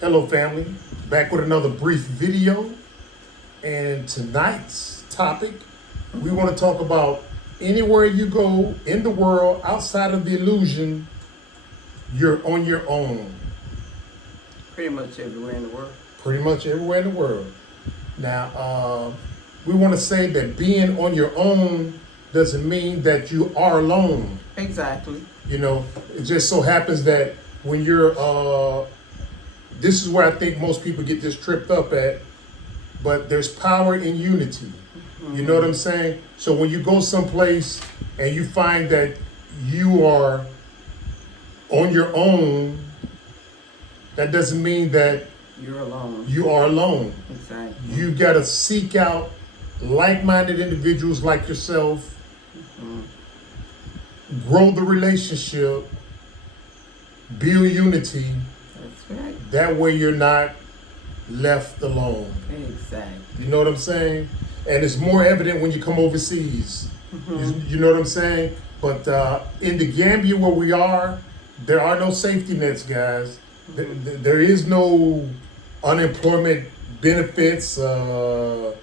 Hello family, back with another brief video, and tonight's topic, we want to talk about anywhere you go in the world outside of the illusion, you're on your own. Pretty much everywhere in the world. Pretty much everywhere in the world. Now, we want to say that being on your own doesn't mean that you are alone. Exactly. You know, it just so happens that when you're this is where I think most people get this tripped up at, but there's power in unity. You know what I'm saying? So when you go someplace and you find that you are on your own, that doesn't mean that You're alone. you are alone. Exactly. You got to seek out like-minded individuals like yourself, grow the relationship, build unity. That's right. That way you're not left alone. Exactly. You know what I'm saying? And it's more evident when you come overseas. You know what I'm saying? But in the Gambia where we are, there are no safety nets, guys. There is no unemployment benefits, good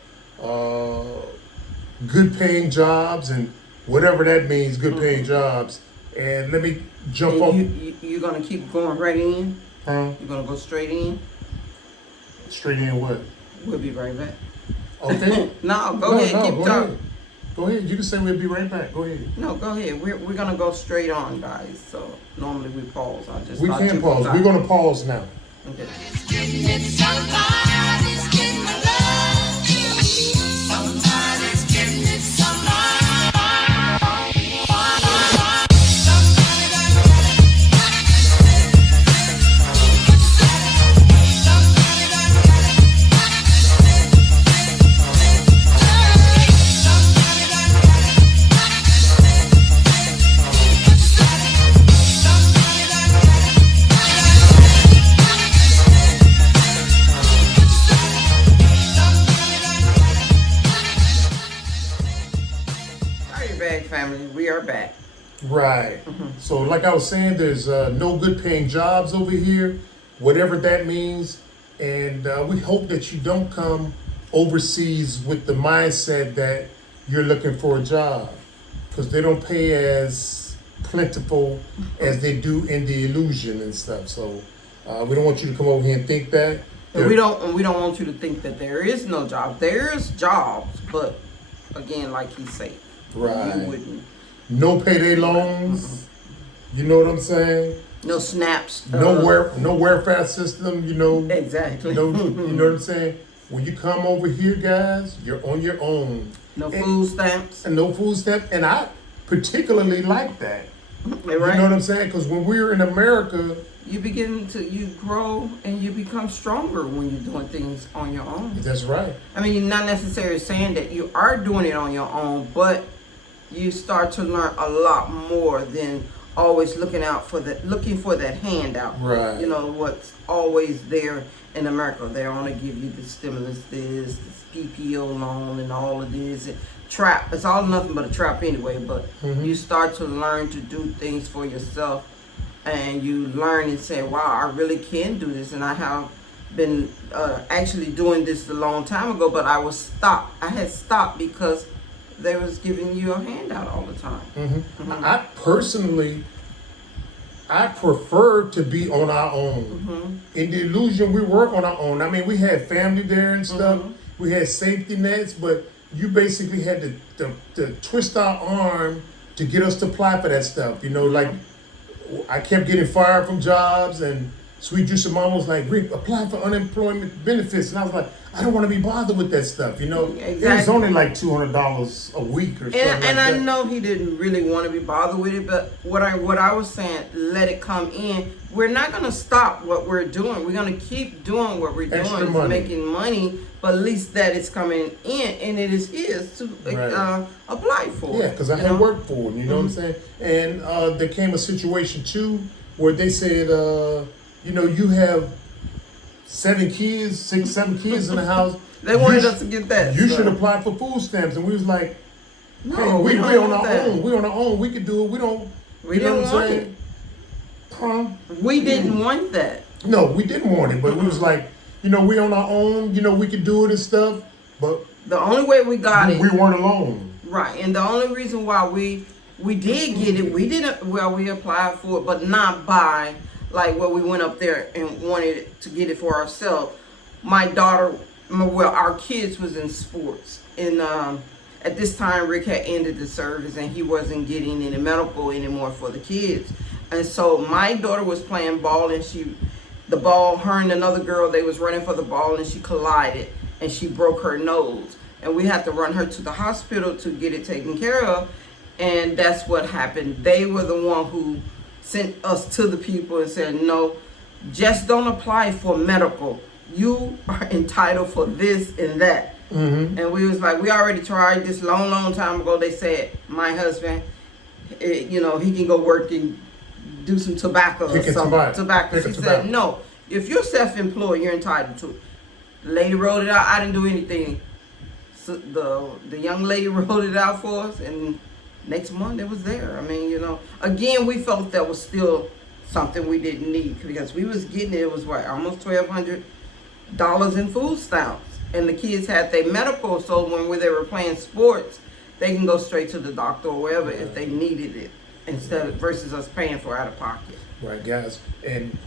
paying jobs, and whatever that means, good paying jobs. And let me jump up. You're going to keep going right in? Huh? You're going to go straight in? Straight in what? We'll be right back. Okay. No, go ahead. Keep go talking. ahead. Go ahead. You can say we'll be right back. Go ahead. No, go ahead. We're going to go straight on, guys. So normally we pause. I just We thought can you pause. forgot. We're going to pause now. Okay. Somebody's getting my love. Somebody's getting it. Family, we are back. Right. So like I was saying, there's no good paying jobs over here, whatever that means. And we hope that you don't come overseas with the mindset that you're looking for a job, because they don't pay as plentiful as they do in the illusion and stuff. So we don't want you to come over here and think that. And we don't want you to think that there is no job. There is jobs, but again, like he said, Right. you wouldn't. No payday loans. You know what I'm saying? No snaps. No welfare system. You know. Exactly. You know what I'm saying? When you come over here, guys, you're on your own. No food stamps. And no food stamps. And I particularly like that. Right. You know what I'm saying? Because when we were in America, you grow and you become stronger when you're doing things on your own. that's right. I mean, you're not necessarily saying that you are doing it on your own, but you start to learn a lot more than always looking for that handout. Right. You know what's always there in America. They only give you the stimulus, this PPO loan, and all of this. Trap. It's all nothing but a trap anyway. But you start to learn to do things for yourself, and you learn and say, "Wow, I really can do this." And I have been actually doing this a long time ago, but I was stopped. I had stopped because they was giving you a handout all the time. I personally, I prefer to be on our own. In the illusion, we were on our own. I mean, we had family there and stuff. We had safety nets, but you basically had to twist our arm to get us to apply for that stuff. You know, like I kept getting fired from jobs, and Sweet Juice and Mom was like, "Rick, apply for unemployment benefits." And I was like, I don't want to be bothered with that stuff, you know. Exactly. It was only like $200 a week or something And like that. I know he didn't really want to be bothered with it, but what I was saying, let it come in. We're not going to stop what we're doing. We're going to keep doing what we're Extra doing, money. making money, but at least that it's coming in, and it is to Right. apply for. Yeah, because I had worked for it, you know what I'm saying? And there came a situation too where they said, you know, you have 7 kids, 6, 7 kids in the house. They wanted us to get that. You so. should apply for food stamps. And we was like, No, hey, we we don't on want our that. own. We on our own. We could do it. We don't. We you know didn't what I'm want saying? Huh? We didn't want that. No, we didn't want it, but we was like, you know, we on our own. You know, we could do it and stuff. But The only way we got it, we weren't alone. right, and the only reason why we did get it, we didn't, well, we applied for it, but not by, like, where we went up there and wanted to get it for ourselves. My daughter, well, our kids was in sports, and at this time Rick had ended the service and he wasn't getting any medical anymore for the kids. And so my daughter was playing ball, and her and another girl, they was running for the ball, and she collided and she broke her nose, and we had to run her to the hospital to get it taken care of. And that's what happened. They were the one who sent us to the people and said, no, just don't apply for medical. You are entitled for this and that. Mm-hmm. And we was like, we already tried this long time ago. They said, my husband, you know, he can go work and do some tobacco or something. Tobacco. She said, no, if you're self-employed, you're entitled to it. The lady wrote it out. I didn't do anything. So the young lady wrote it out for us, and next month it was there. I mean, you know, again, we felt that was still something we didn't need, because we was getting it was what, almost $1,200 in food stamps, and the kids had their medical, so when they were playing sports, they can go straight to the doctor or wherever if they needed it, instead of versus us paying for out of pocket. Right, guys. And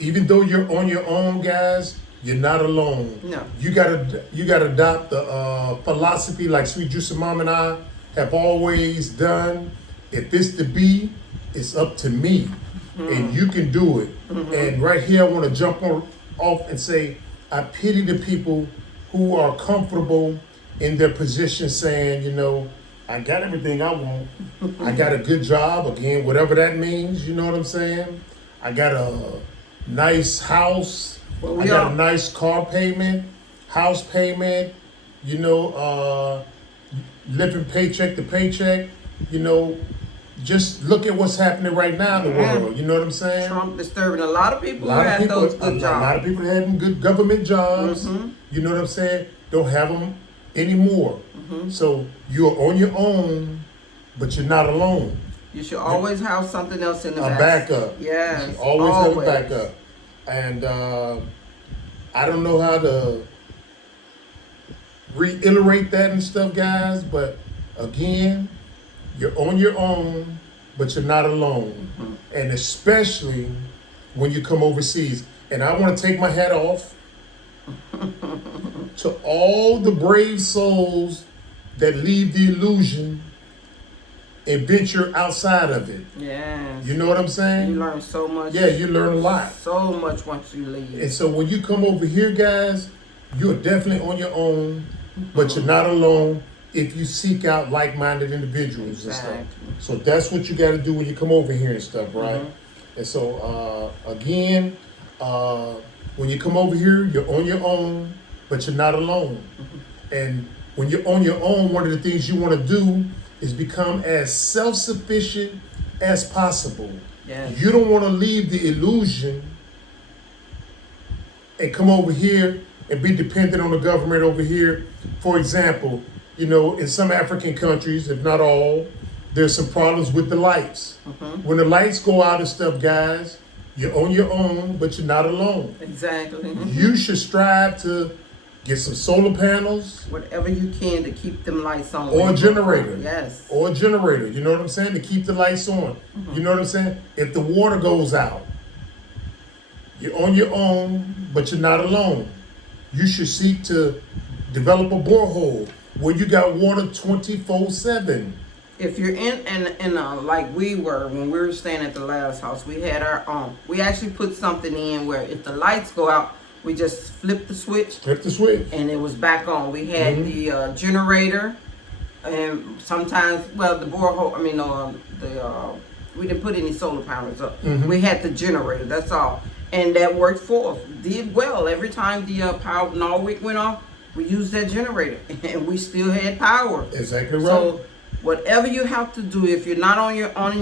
even though you're on your own, guys, you're not alone. No. You gotta adopt the philosophy like Sweet Juicy Mom and I have always done. If it's to be, it's up to me, and you can do it. And right here, I want to jump off and say, I pity the people who are comfortable in their position, saying, you know, I got everything I want. I got a good job, again, whatever that means. You know what I'm saying? I got a nice house. Well, I got a nice car payment, house payment. You know, living paycheck to paycheck. You know, just look at what's happening right now in the world. You know what I'm saying? Trump disturbing a lot of people A lot who of had people, those good jobs. a lot of people having good government jobs. You know what I'm saying? Don't have them anymore. So you're on your own, but you're not alone. You should always have something else in the A backup. Yes, You should always have a backup. And I don't know how to reiterate that and stuff, guys, but again, you're on your own, but you're not alone. And especially when you come overseas. And I want to take my hat off to all the brave souls that leave the illusion and venture outside of it. Yes. You know what I'm saying? You learn so much. Yeah, you learn a lot. So much once you leave. And so when you come over here, guys, you're definitely on your own, but you're not alone if you seek out like-minded individuals and stuff. So that's what you got to do when you come over here and stuff, right? And so, again, when you come over here, you're on your own, but you're not alone. And when you're on your own, one of the things you want to do is become as self-sufficient as possible. Yes. You don't want to leave the illusion and come over here and be dependent on the government over here. For example, you know, in some African countries, if not all, there's some problems with the lights. When the lights go out and stuff, guys, you're on your own, but you're not alone. Exactly. You should strive to get some solar panels. Whatever you can to keep them lights on. Or a generator. Yes. Or a generator, you know what I'm saying? To keep the lights on. You know what I'm saying? If the water goes out, you're on your own, but you're not alone. You should seek to develop a borehole where you got water 24/7. If you're in like we were when we were staying at the last house, we had our own. We actually put something in where if the lights go out, we just flip the switch. Flip the switch. And it was back on. We had the generator, and sometimes, well, the borehole. I mean, we didn't put any solar panels up. We had the generator. That's all, and that worked for us. Did well every time the power Norwick went off. We used that generator, and we still had power. Exactly right. So whatever you have to do, if you're not on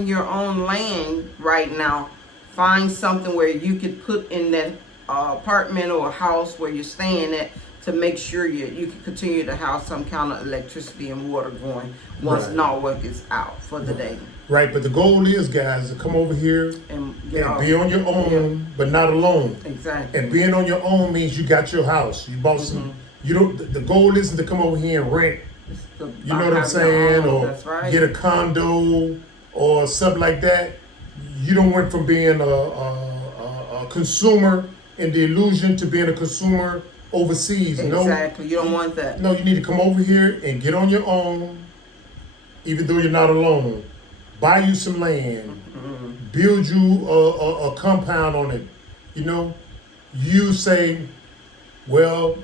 your own land right now, find something where you could put in that apartment or a house where you're staying at to make sure you can continue to have some kind of electricity and water going once Norwick is out for the day. Right, but the goal is, guys, to come over here and and get off. be on your own, but not alone. Exactly. And being on your own means you got your house. You bought some. You don't. The goal isn't to come over here and rent. It's the- You know what I'm having saying? your own, Or that's right. get a condo or something like that. You don't went from being a consumer in the illusion to being a consumer overseas. Exactly. You don't want that. No, you need to come over here and get on your own, even though you're not alone. Buy you some land, build you a compound on it. You know, you say, well,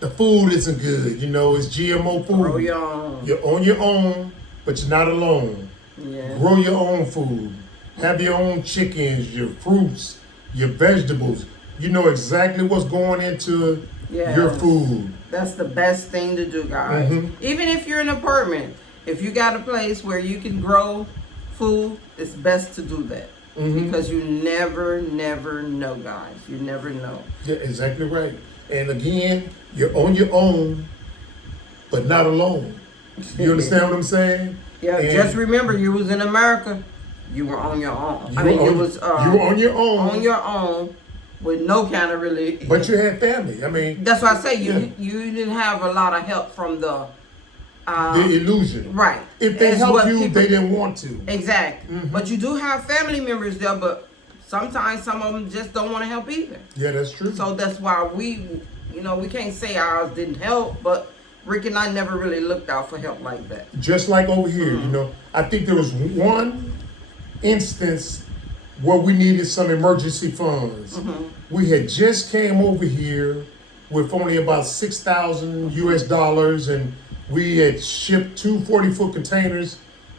the food isn't good. You know, it's GMO food. Grow your own. You're on your own, but you're not alone. Yeah. Grow your own food. Have your own chickens, your fruits, your vegetables. You know exactly what's going into Yes. your food. That's the best thing to do, guys. Mhm. Even if you're in an apartment, if you got a place where you can grow food, it's best to do that. Mhm. Because you never know, guys. You never know. Yeah, exactly right. And again, you're on your own, but not alone. You understand what I'm saying? Yeah, And just remember, you was in America. You were on your own. you were on your own, on your own with no kind of really. but you had family. I mean, That's why I say Yeah. you didn't have a lot of help from the. the illusion. Right. If they It's helped what you, people- they didn't want to. Exactly. Mhm. But you do have family members there, but sometimes some of them just don't want to help either. Yeah, that's true. So that's why we can't say ours didn't help, but Rick and I never really looked out for help like that. Just like over here, you know, I think there was one instance where we needed some emergency funds. We had just came over here with only about $6,000 US, and we had shipped 2 40-foot containers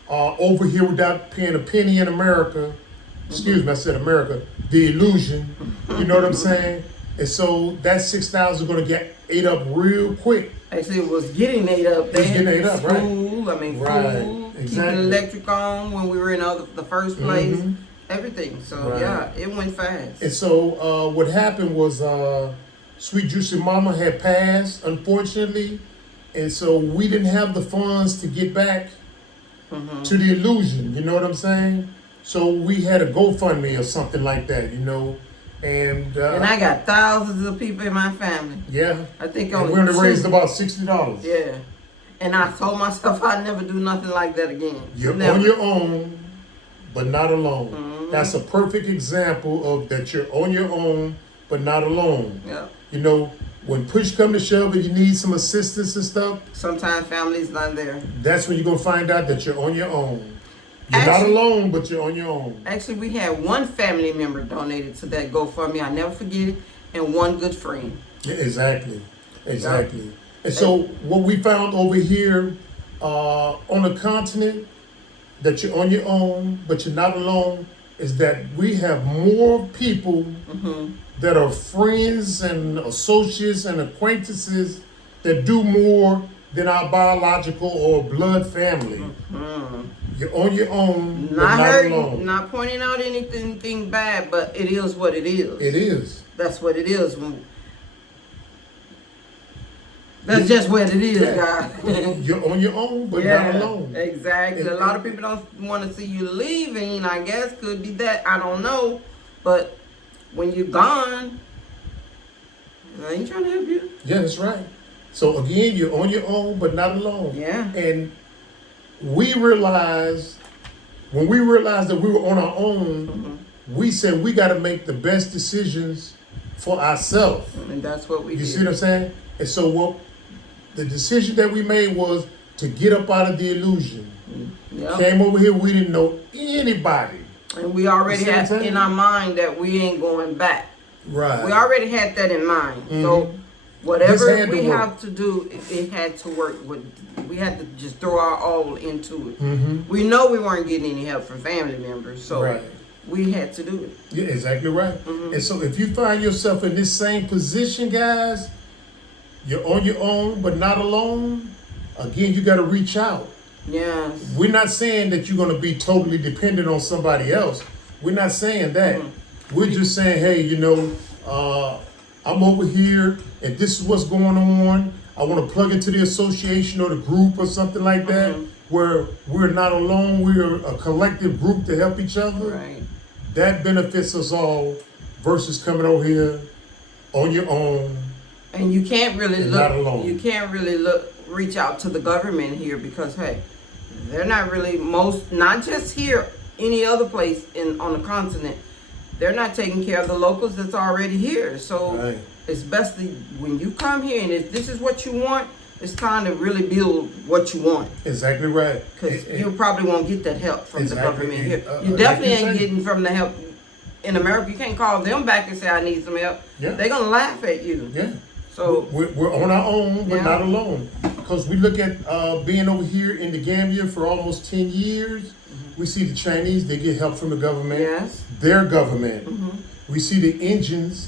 over here without paying a penny in America. Excuse me, I said America. The illusion, you know what I'm saying? And so that 6,000 going to get ate up real quick. Actually, it was getting ate up. It was getting ate up, right. School, I mean, Right, food, keeping exactly. the electric on when we were in the first place, Mhm. everything. So Right. yeah, it went fast. And so what happened was Sweet Juicy Mama had passed, unfortunately. And so we didn't have the funds to get back to the illusion, you know what I'm saying? So we had a GoFundMe or something like that, you know. And I got thousands of people in my family. yeah, I think and only we only two. raised about $60. Yeah. And I told myself I'd never do nothing like that again. You're Never. on your own, but not alone. That's a perfect example of that you're on your own, but not alone. Yeah. You know, when push come to shove and you need some assistance and stuff, Sometimes family's not there. that's when you're going to find out that you're on your own. You're Actually- not alone, but you're on your own. Actually, we had one family member donated to that GoFundMe. I never forget it. And one good friend. Yeah, exactly. Exactly. And so what we found over here on the continent, that you're on your own, but you're not alone, is that we have more people that are friends and associates and acquaintances that do more than our biological or blood family. You're on your own, but Not not hurting, alone. not pointing out anything bad, but it is what it is. It is. That's what it is. That's just what it is, Yeah. guys. You're on your own, but not alone. Exactly. And- A lot of people don't want to see you leaving. I guess could be that. I don't know, but when you're gone, I ain't trying to help you. Yeah, that's right. So again, you're on your own, but not alone. Yeah. And we realized, when we realized that we were on our own, we said we got to make the best decisions for ourselves. And that's what we You did. see what I'm saying? And so what the decision that we made was to get up out of the illusion. Yep. Came over here, we didn't know anybody. And we already You see what had I'm saying? in our mind that we ain't going back. Right. We already had that in mind. So This whatever had to we work. have to do, it had to work. We had to just throw our all into it. Mhm. We know we weren't getting any help from family members, so Right. we had to do it. Yeah, exactly right. And so if you find yourself in this same position, guys, you're on your own, but not alone, again, you got to reach out. Yes. We're not saying that you're going to be totally dependent on somebody else. We're not saying that. We're just saying, hey, you know, I'm over here and this is what's going on. I want to plug into the association or the group or something like that. where we're not alone, we're a collective group to help each other, Right. that benefits us all versus coming over here on your own. And you can't really And look. not alone. You can't really reach out to the government here because hey, they're not really not just here, any other place on the continent. They're not taking care of the locals that's already here. So Right. it's best to, when you come here and if this is what you want, it's time to really build what you want. Exactly right. Because And- you probably won't get that help from Exactly. the government here. And, You like definitely you ain't say- getting from the help in America. You can't call them back and say, I need some help. Yeah. They're going to laugh at you. Yeah. So, We're on our own, but Yeah. not alone. Because we look at being over here in the Gambia for almost 10 years. We see the Chinese, they get help from the government. yes. Their government. We see the Indians,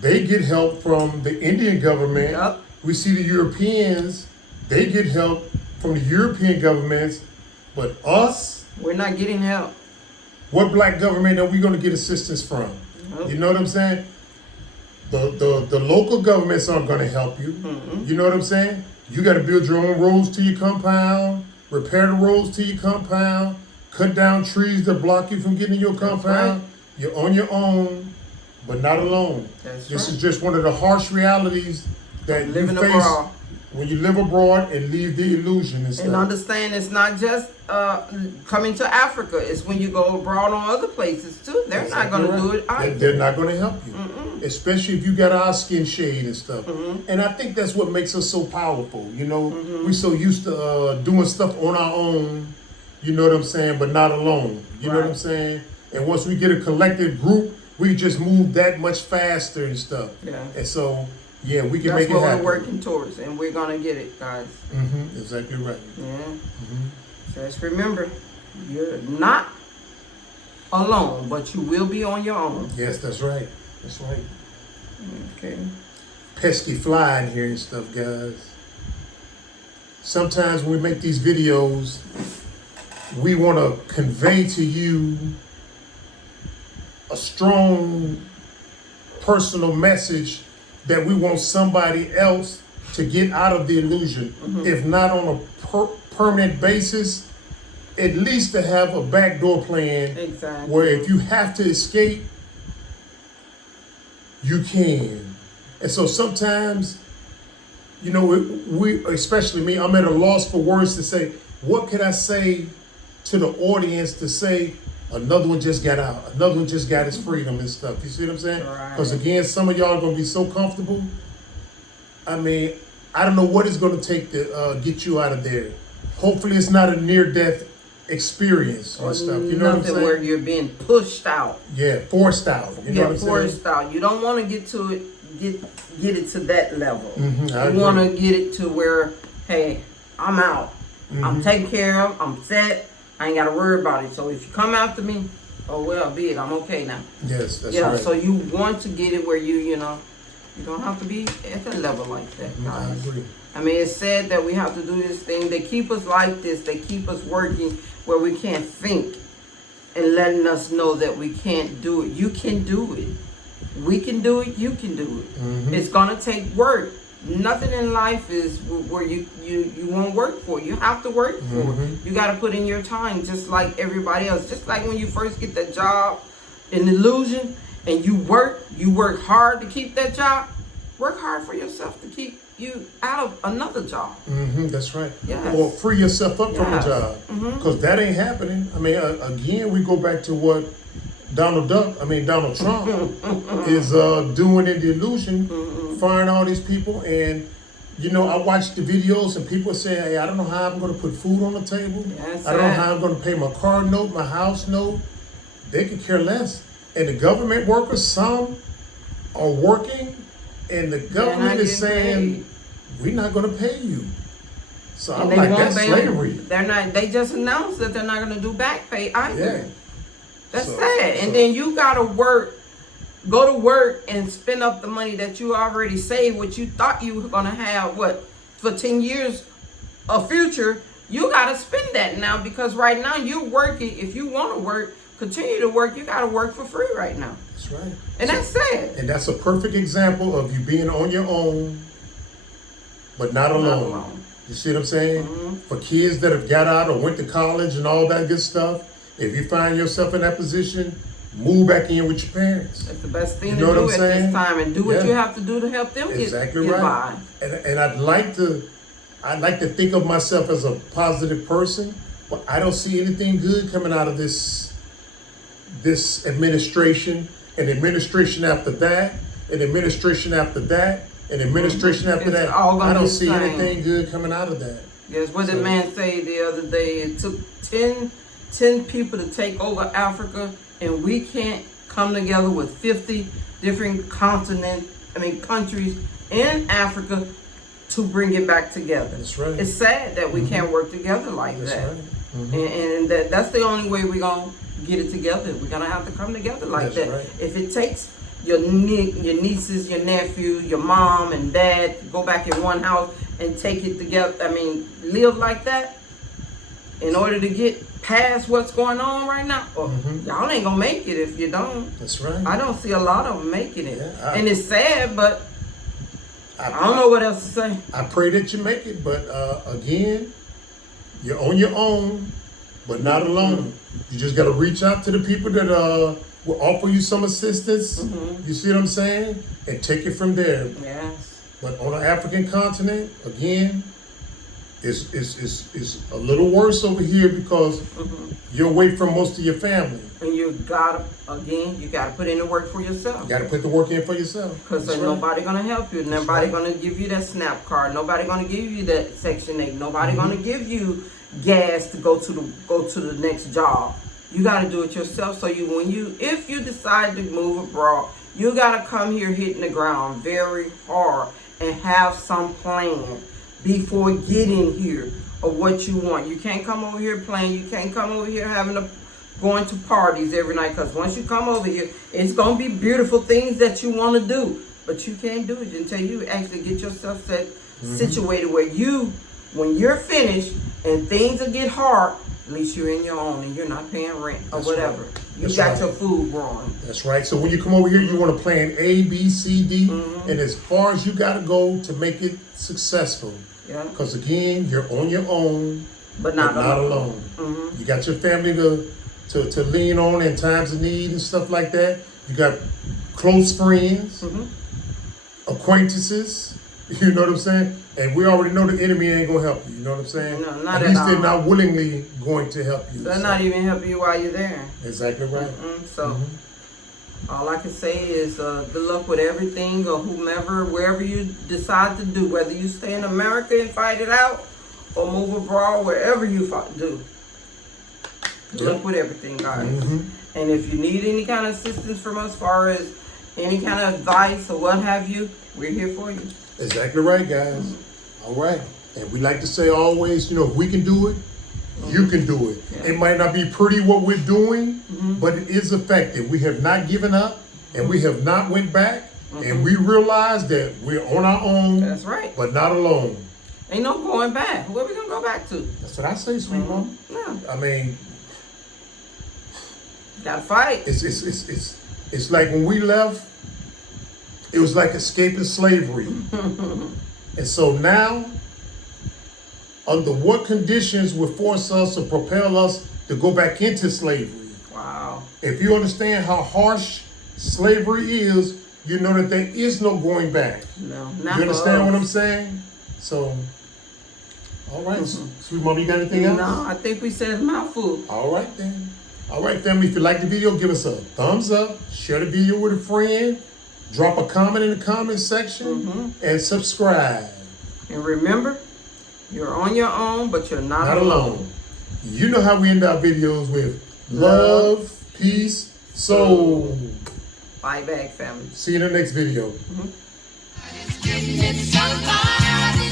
they get help from the Indian government. Yup. We see the Europeans, they get help from the European governments. But us, We're not getting help. what black government are we going to get assistance from? Nope. You know what I'm saying? The local governments aren't going to help you. You know what I'm saying? You got to build your own roads to your compound, repair the roads to your compound, cut down trees that block you from getting in your compound. right. You're on your own, but not alone. That's This right. is just one of the harsh realities that Living you face abroad. when you live abroad and leave the illusion and stuff. And understand it's not just coming to Africa. It's when you go abroad on other places too. They're not going to do it either. They're not going to help you, especially if you got our skin shade and stuff. And I think that's what makes us so powerful. You know, we're so used to doing stuff on our own. You know what I'm saying, but not alone. You know what I'm Right. saying. And once we get a collective group, we just move that much faster and stuff. Yeah. And so, yeah, we can That's make it what happen. we're working towards, and we're going to get it, guys. Exactly right. Yeah. Just remember, you're not alone, but you will be on your own. Yes, that's right. That's right. Okay. Pesky fly in here and stuff, guys. Sometimes when we make these videos, we want to convey to you a strong personal message that we want somebody else to get out of the illusion. If not on a permanent basis, at least to have a backdoor plan Exactly. where if you have to escape, you can. And so sometimes, you know, we, especially me, I'm at a loss for words to say, what could I say to the audience to say, another one just got out, another one just got his freedom and stuff. You see what I'm saying? Right. Because again, some of y'all are going to be so comfortable. I mean, I don't know what it's going to take to get you out of there. Hopefully it's not a near-death experience and stuff. You know what I'm Nothing saying? where you're being pushed out. Yeah, forced out. You know what I'm saying? Forced out. You don't want to get to it, get it to that level. I You want to agree. get it to where, hey, I'm out. I'm taken care of. I'm set. I ain't got to worry about it. So if you come after me, oh well, be it. I'm okay now. Yes, that's Yeah. right. So you want to get it where you know, you don't have to be at that level like that, I guys. agree. I mean, it's sad that we have to do this thing. They keep us like this. They keep us working where we can't think and letting us know that we can't do it. You can do it. We can do it. You can do it. It's going to take work. Nothing in life is where you won't work for. You have to work for it. You got to put in your time just like everybody else. Just like when you first get that job, an illusion, and you work hard to keep that job. Work hard for yourself to keep you out of another job. That's right. Yes. Or free yourself up from a Yes. job. Because that ain't happening. I mean, again, we go back to what Donald Trump is doing in the illusion, firing all these people. And, you know, I watched the videos and people say, hey, I don't know how I'm going to put food on the table. Yes, I don't know sir. how I'm going to pay my car note, my house note. They could care less. And the government workers, some are working, and the government is getting saying, paid. we're not going to pay you. So I'm And they like, won't that's pay slavery. them. They're not. They just announced that they're not going to do back pay either. Yeah. That's So- sad. so- And then you got to go to work and spend up the money that you already saved, what you thought you were going to have, for 10 years of future. You got to spend that now because right now you're working. If you want to work, continue to work. You got to work for free right now. That's right. And that's sad. And that's a perfect example of you being on your own, but not alone. You see what I'm saying? For kids that have got out or went to college and all that good stuff, if you find yourself in that position, move back in with your parents. That's the best thing You to know what do I'm at saying? this time, and do what Yeah. you have to do to help them Exactly get right. by. And I'd like to think of myself as a positive person, but I don't see anything good coming out of this administration, and administration after that, and administration after that, and administration after It's that. all gonna I don't be see the same. anything good coming out of that. Yes, what did So- man say the other day? It took 10 people to take over Africa, and we can't come together with 50 different countries in Africa to bring it back together. That's right. It's sad that we can't work together like That's that. right. And that's the only way we're going to get it together. We're going to have to come together like That's that. right. If it takes your nieces, your nephew, your mom and dad to go back in one house and take it together, live like that in order to get past what's going on right now, y'all ain't going to make it if you don't. That's right. I don't see a lot of them making it. Yeah, and it's sad, but I don't know what else to say. I pray that you make it, but again, you're on your own, but not alone. You just got to reach out to the people that will offer you some assistance. You see what I'm saying? And take it from there. Yes. But on the African continent, again, it's a little worse over here because you're away from most of your family. And you gotta put in the work for yourself. You got to put the work in for yourself. Because That's ain't right. nobody gonna help you. Nobody right. gonna give you that SNAP card. Nobody gonna give you that Section 8. Nobody gonna give you gas to go to the next job. You gotta do it yourself. So if you decide to move abroad, you gotta come here hitting the ground very hard and have some plan before getting here of what you want. You can't come over here playing. You can't come over here going to parties every night, because once you come over here, it's going to be beautiful things that you want to do, but you can't do it until you actually get yourself situated where when you're finished and things will get hard, at least you're in your own and you're not paying rent or That's whatever. right. You That's got right. your food growing. That's right. So when you come over here, you want to plan A, B, C, D, and as far as you got to go to make it successful. Yeah. Because again, you're on your own, But not alone. You got your family to lean on in times of need and stuff like that. You got close friends, acquaintances. You know what I'm saying? And we already know the enemy ain't gonna help you. You know what I'm saying? No, not at at least all. they're not willingly going to help you. They're not even helping you while you're there. Exactly right. So all I can say is good luck with everything or wherever you decide to do, whether you stay in America and fight it out or move abroad, wherever you do. Good luck with everything, guys. And if you need any kind of assistance from us as far as any kind of advice or what have you, we're here for you. Exactly right, guys. All right. And we like to say always, if we can do it, you can do it. Yeah. It might not be pretty what we're doing, but it is effective. We have not given up, and we have not went back, and we realize that we're on our own. That's right. But not alone. Ain't no going back. Where we gonna go back to? That's what I say, sweet mom. Yeah. I mean, Gotta fight. it's like when we left, it was like escaping slavery. And so now, under what conditions would force us or propel us to go back into slavery? Wow. If you understand how harsh slavery is, you know that there is no going back. No, not You understand for what us. I'm saying? So, all right, sweet mom, you got anything else? No, I think we said a mouthful. All right then. All right, family, if you like the video, give us a thumbs up, share the video with a friend, drop a comment in the comment section, and subscribe. And remember, you're on your own, but you're not, Not alone. You know how we end our videos with love, peace, soul. Bye back, family. See you in the next video. It's getting it so hard.